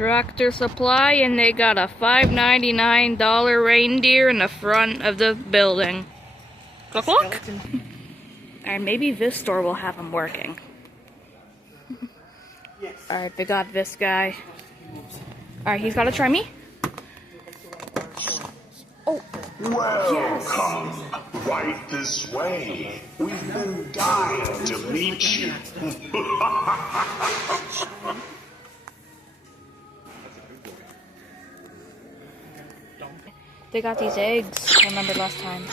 Tractor Supply, and they got a $5.99 reindeer in the front of the building. Look, look. And maybe this store will have them working. Yes. Alright, they got this guy. Alright, he's gotta try me. Oh, Welcome. Right this way. We've been dying to meet you. they got these eggs. I remember last time.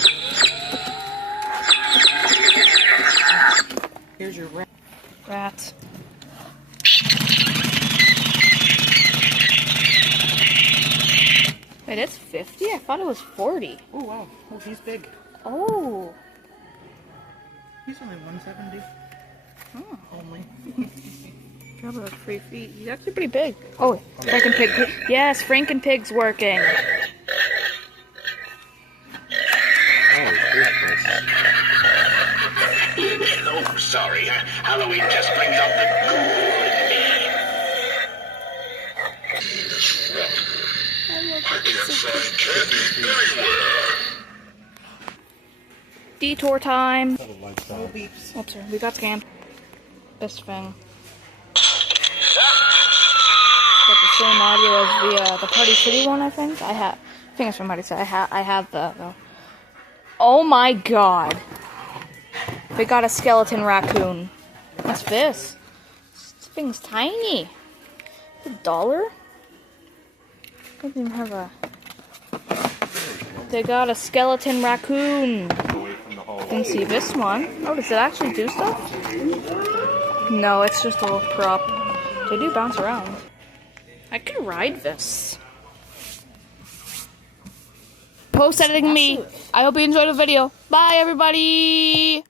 Here's your rat. Rats. Wait, it's 50? I thought it was 40. Oh wow. Oh, he's big. Oh. He's only 170. Oh. Only. Probably like 3 feet. He's actually pretty big. Oh, Frankenpig. Yes, Frankenpig's working. Oh, sorry. Halloween just brings out the good I can't find candy anywhere. Detour time. No beeps. Oops, sorry, we got scammed. This thing. Got the same audio as the Party City one, I think. I think it's from Party City. I have the. Oh my god. We got a skeleton raccoon. What's this? This thing's tiny. $1? Doesn't even have a. They got a skeleton raccoon. You can see this one. Oh, does it actually do stuff? No, it's just a little prop. They do bounce around. I could ride this. Post editing me. I hope you enjoyed the video. Bye, everybody.